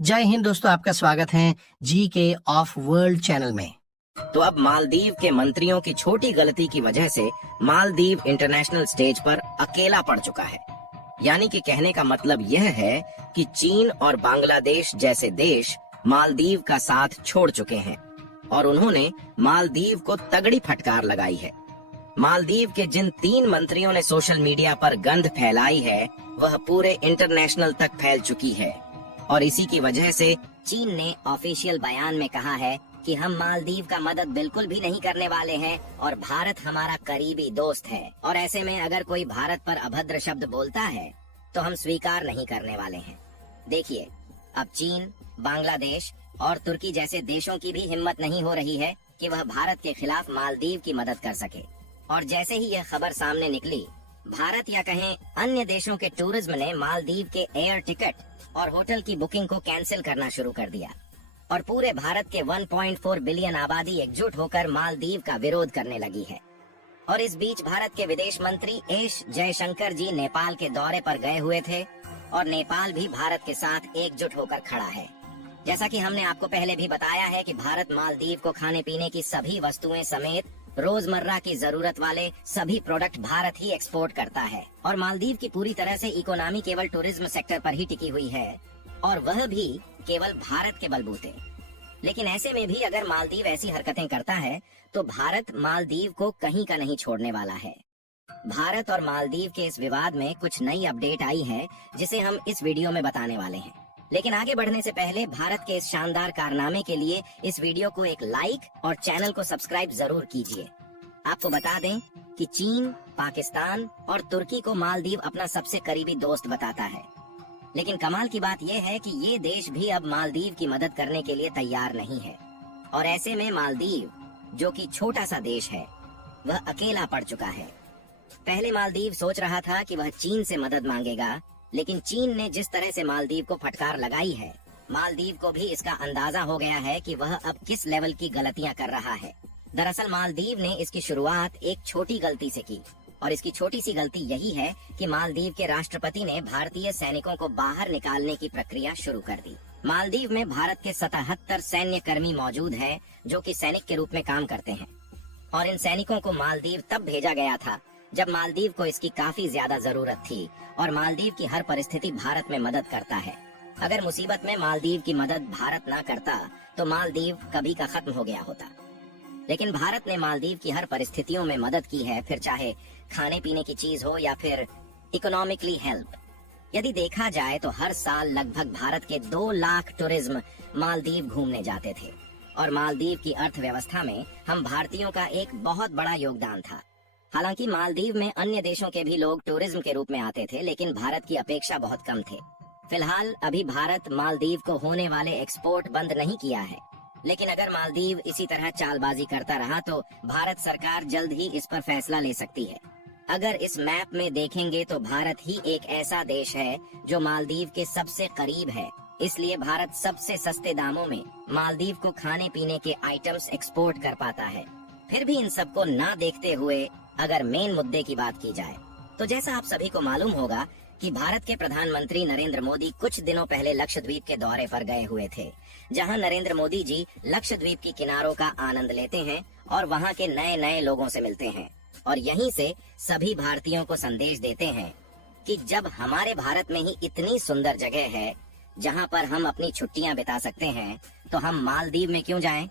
जय हिंद दोस्तों, आपका स्वागत है जी के ऑफ वर्ल्ड चैनल में। तो अब मालदीव के मंत्रियों की छोटी गलती की वजह से मालदीव इंटरनेशनल स्टेज पर अकेला पड़ चुका है। यानी कि कहने का मतलब यह है कि चीन और बांग्लादेश जैसे देश मालदीव का साथ छोड़ चुके हैं और उन्होंने मालदीव को तगड़ी फटकार लगाई है। मालदीव के जिन 3 मंत्रियों ने सोशल मीडिया पर गंध फैलाई है वह पूरे इंटरनेशनल तक फैल चुकी है और इसी की वजह से चीन ने ऑफिशियल बयान में कहा है कि हम मालदीव का मदद बिल्कुल भी नहीं करने वाले हैं और भारत हमारा करीबी दोस्त है और ऐसे में अगर कोई भारत पर अभद्र शब्द बोलता है तो हम स्वीकार नहीं करने वाले हैं। देखिए, अब चीन, बांग्लादेश और तुर्की जैसे देशों की भी हिम्मत नहीं हो रही है कि वह भारत के खिलाफ मालदीव की मदद कर सके। और जैसे ही यह खबर सामने निकली, भारत या कहें अन्य देशों के टूरिज्म ने मालदीव के एयर टिकट और होटल की बुकिंग को कैंसिल करना शुरू कर दिया और पूरे भारत के 1.4 बिलियन आबादी एकजुट होकर मालदीव का विरोध करने लगी है। और इस बीच भारत के विदेश मंत्री एस जयशंकर जी नेपाल के दौरे पर गए हुए थे और नेपाल भी भारत के साथ एकजुट होकर खड़ा है। जैसा कि हमने आपको पहले भी बताया है कि भारत मालदीव को खाने पीने की सभी वस्तुएं समेत रोजमर्रा की जरूरत वाले सभी प्रोडक्ट भारत ही एक्सपोर्ट करता है और मालदीव की पूरी तरह से इकोनॉमी केवल टूरिज्म सेक्टर पर ही टिकी हुई है और वह भी केवल भारत के बलबूते। लेकिन ऐसे में भी अगर मालदीव ऐसी हरकतें करता है तो भारत मालदीव को कहीं का नहीं छोड़ने वाला है। भारत और मालदीव के इस विवाद में कुछ नई अपडेट आई है जिसे हम इस वीडियो में बताने वाले हैं। लेकिन आगे बढ़ने से पहले भारत के इस शानदार कारनामे के लिए इस वीडियो को एक लाइक और चैनल को सब्सक्राइब जरूर कीजिए। आपको बता दें कि चीन, पाकिस्तान और तुर्की को मालदीव अपना सबसे करीबी दोस्त बताता है। लेकिन कमाल की बात यह है कि ये देश भी अब मालदीव की मदद करने के लिए तैयार नहीं है और ऐसे में मालदीव, जो कि छोटा सा देश है, वह अकेला पड़ चुका है। पहले मालदीव सोच रहा था कि वह चीन से मदद मांगेगा, लेकिन चीन ने जिस तरह से मालदीव को फटकार लगाई है, मालदीव को भी इसका अंदाजा हो गया है कि वह अब किस लेवल की गलतियां कर रहा है। दरअसल मालदीव ने इसकी शुरुआत एक छोटी गलती से की और इसकी छोटी सी गलती यही है कि मालदीव के राष्ट्रपति ने भारतीय सैनिकों को बाहर निकालने की प्रक्रिया शुरू कर दी। मालदीव में भारत के 77 सैन्य कर्मी मौजूद हैं जो कि सैनिक के रूप में काम करते हैं और इन सैनिकों को मालदीव तब भेजा गया था जब मालदीव को इसकी काफी ज्यादा जरूरत थी और मालदीव की हर परिस्थिति भारत में मदद करता है। अगर मुसीबत में मालदीव की मदद भारत ना करता तो मालदीव कभी का खत्म हो गया होता। लेकिन भारत ने मालदीव की हर परिस्थितियों में मदद की है, फिर चाहे खाने पीने की चीज हो या फिर इकोनॉमिकली हेल्प। यदि देखा जाए तो हर साल लगभग भारत के 2 लाख टूरिज्म मालदीव घूमने जाते थे और मालदीव की अर्थव्यवस्था में हम भारतीयों का एक बहुत बड़ा योगदान था। हालांकि मालदीव में अन्य देशों के भी लोग टूरिज्म के रूप में आते थे, लेकिन भारत की अपेक्षा बहुत कम थे। फिलहाल अभी भारत मालदीव को होने वाले एक्सपोर्ट बंद नहीं किया है, लेकिन अगर मालदीव इसी तरह चालबाजी करता रहा तो भारत सरकार जल्द ही इस पर फैसला ले सकती है। अगर इस मैप में देखेंगे तो भारत ही एक ऐसा देश है जो मालदीव के सबसे करीब है, इसलिए भारत सबसे सस्ते दामों में मालदीव को खाने पीने के आइटम्स एक्सपोर्ट कर पाता है। फिर भी इन सबको ना देखते हुए अगर मेन मुद्दे की बात की जाए तो जैसा आप सभी को मालूम होगा कि भारत के प्रधानमंत्री नरेंद्र मोदी कुछ दिनों पहले लक्षद्वीप के दौरे पर गए हुए थे, जहां नरेंद्र मोदी जी लक्षद्वीप की किनारों का आनंद लेते हैं और वहां के नए नए लोगों से मिलते हैं और यहीं से सभी भारतीयों को संदेश देते हैं कि जब हमारे भारत में ही इतनी सुंदर जगह है जहां पर हम अपनी छुट्टियां बिता सकते हैं तो हम मालदीव में क्यों जाएं?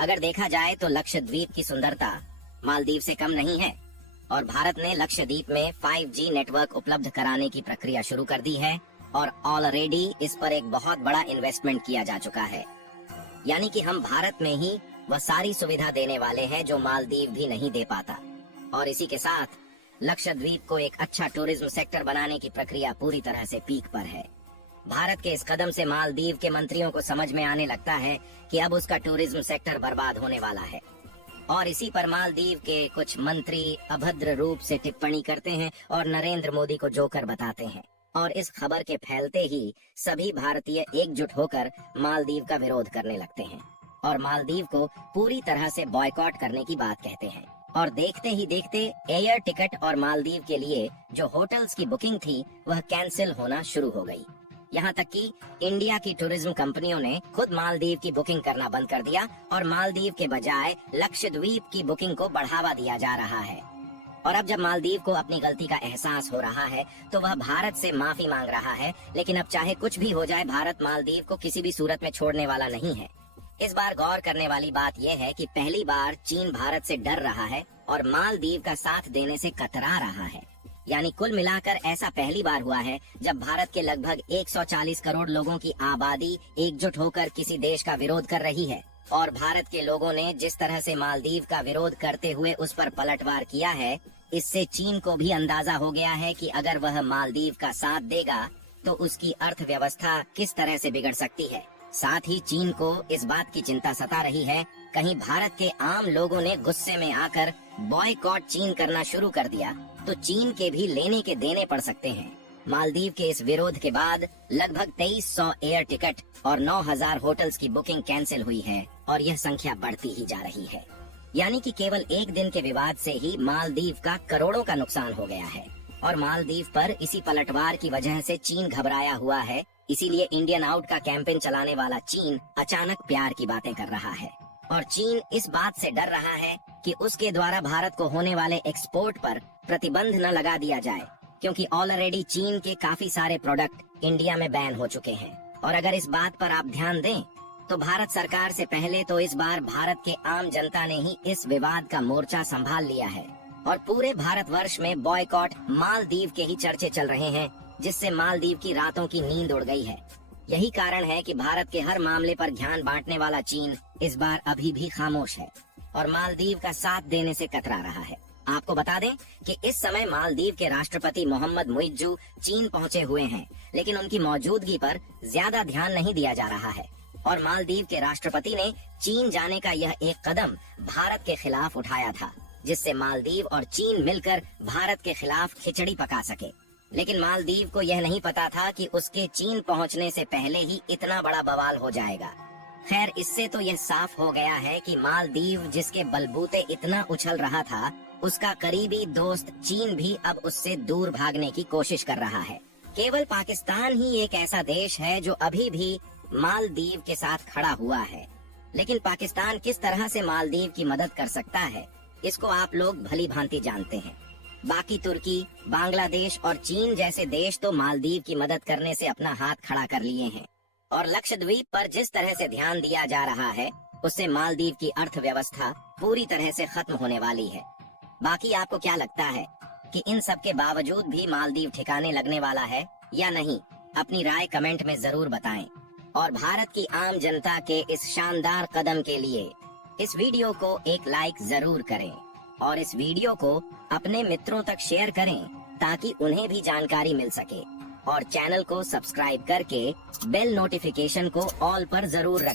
अगर देखा जाए तो लक्षद्वीप की सुंदरता मालदीव से कम नहीं है और भारत ने लक्षद्वीप में 5G नेटवर्क उपलब्ध कराने की प्रक्रिया शुरू कर दी है और ऑलरेडी इस पर एक बहुत बड़ा इन्वेस्टमेंट किया जा चुका है। यानी कि हम भारत में ही वह सारी सुविधा देने वाले हैं जो मालदीव भी नहीं दे पाता और इसी के साथ लक्षद्वीप को एक अच्छा टूरिज्म सेक्टर बनाने की प्रक्रिया पूरी तरह से पीक पर है। भारत के इस कदम से मालदीव के मंत्रियों को समझ में आने लगता है कि अब उसका टूरिज्म सेक्टर बर्बाद होने वाला है और इसी पर मालदीव के कुछ मंत्री अभद्र रूप से टिप्पणी करते हैं और नरेंद्र मोदी को जोकर बताते हैं और इस खबर के फैलते ही सभी भारतीय एकजुट होकर मालदीव का विरोध करने लगते हैं और मालदीव को पूरी तरह से बॉयकॉट करने की बात कहते हैं और देखते ही देखते एयर टिकट और मालदीव के लिए जो होटल्स की बुकिंग थी वह कैंसिल होना शुरू हो गई। यहाँ तक कि इंडिया की टूरिज्म कंपनियों ने खुद मालदीव की बुकिंग करना बंद कर दिया और मालदीव के बजाय लक्षद्वीप की बुकिंग को बढ़ावा दिया जा रहा है। और अब जब मालदीव को अपनी गलती का एहसास हो रहा है तो वह भारत से माफी मांग रहा है, लेकिन अब चाहे कुछ भी हो जाए भारत मालदीव को किसी भी सूरत में छोड़ने वाला नहीं है। इस बार गौर करने वाली बात यह है कि पहली बार चीन भारत से डर रहा है और मालदीव का साथ देने से कतरा रहा है। यानी कुल मिलाकर ऐसा पहली बार हुआ है जब भारत के लगभग 140 करोड़ लोगों की आबादी एकजुट होकर किसी देश का विरोध कर रही है। और भारत के लोगों ने जिस तरह से मालदीव का विरोध करते हुए उस पर पलटवार किया है, इससे चीन को भी अंदाजा हो गया है कि अगर वह मालदीव का साथ देगा तो उसकी अर्थव्यवस्था किस तरह से बिगड़ सकती है। साथ ही चीन को इस बात की चिंता सता रही है, कहीं भारत के आम लोगों ने गुस्से में आकर बॉयकॉट चीन करना शुरू कर दिया तो चीन के भी लेने के देने पड़ सकते हैं। मालदीव के इस विरोध के बाद लगभग 2300 एयर टिकट और 9000 होटल्स की बुकिंग कैंसिल हुई है और यह संख्या बढ़ती ही जा रही है। यानी कि केवल एक दिन के विवाद से ही मालदीव का करोड़ों का नुकसान हो गया है। और मालदीव पर इसी पलटवार की वजह से चीन घबराया हुआ है, इसीलिए इंडियन आउट का कैंपेन चलाने वाला चीन अचानक प्यार की बातें कर रहा है। और चीन इस बात से डर रहा है कि उसके द्वारा भारत को होने वाले एक्सपोर्ट पर प्रतिबंध न लगा दिया जाए, क्योंकि ऑलरेडी चीन के काफी सारे प्रोडक्ट इंडिया में बैन हो चुके हैं। और अगर इस बात पर आप ध्यान दें तो भारत सरकार से पहले तो इस बार भारत के आम जनता ने ही इस विवाद का मोर्चा संभाल लिया है और पूरे भारतवर्ष में बॉयकॉट मालदीव के ही चर्चे चल रहे हैं, जिससे मालदीव की रातों की नींद उड़ गई है। यही कारण है कि भारत के हर मामले पर ध्यान बांटने वाला चीन इस बार अभी भी खामोश है और मालदीव का साथ देने से कतरा रहा है। आपको बता दें कि इस समय मालदीव के राष्ट्रपति मोहम्मद मुइज्जू चीन पहुंचे हुए हैं, लेकिन उनकी मौजूदगी पर ज्यादा ध्यान नहीं दिया जा रहा है। और मालदीव के राष्ट्रपति ने चीन जाने का यह एक कदम भारत के खिलाफ उठाया था, जिससे मालदीव और चीन मिलकर भारत के खिलाफ खिचड़ी पका सके। लेकिन मालदीव को यह नहीं पता था कि उसके चीन पहुंचने से पहले ही इतना बड़ा बवाल हो जाएगा। खैर, इससे तो यह साफ हो गया है कि मालदीव जिसके बलबूते इतना उछल रहा था, उसका करीबी दोस्त चीन भी अब उससे दूर भागने की कोशिश कर रहा है। केवल पाकिस्तान ही एक ऐसा देश है जो अभी भी मालदीव के साथ खड़ा हुआ है। लेकिन पाकिस्तान किस तरह से मालदीव की मदद कर सकता है, इसको आप लोग भली भांति जानते हैं। बाकी तुर्की, बांग्लादेश और चीन जैसे देश तो मालदीव की मदद करने से अपना हाथ खड़ा कर लिए हैं। और लक्षद्वीप पर जिस तरह से ध्यान दिया जा रहा है, उससे मालदीव की अर्थव्यवस्था पूरी तरह से खत्म होने वाली है। बाकी आपको क्या लगता है कि इन सब के बावजूद भी मालदीव ठिकाने लगने वाला है या नहीं? अपनी राय कमेंट में जरूर बताएं। और भारत की आम जनता के इस शानदार कदम के लिए इस वीडियो को एक लाइक जरूर करें और इस वीडियो को अपने मित्रों तक शेयर करें ताकि उन्हें भी जानकारी मिल सके। और चैनल को सब्सक्राइब करके बेल नोटिफिकेशन को ऑल पर जरूर रखें।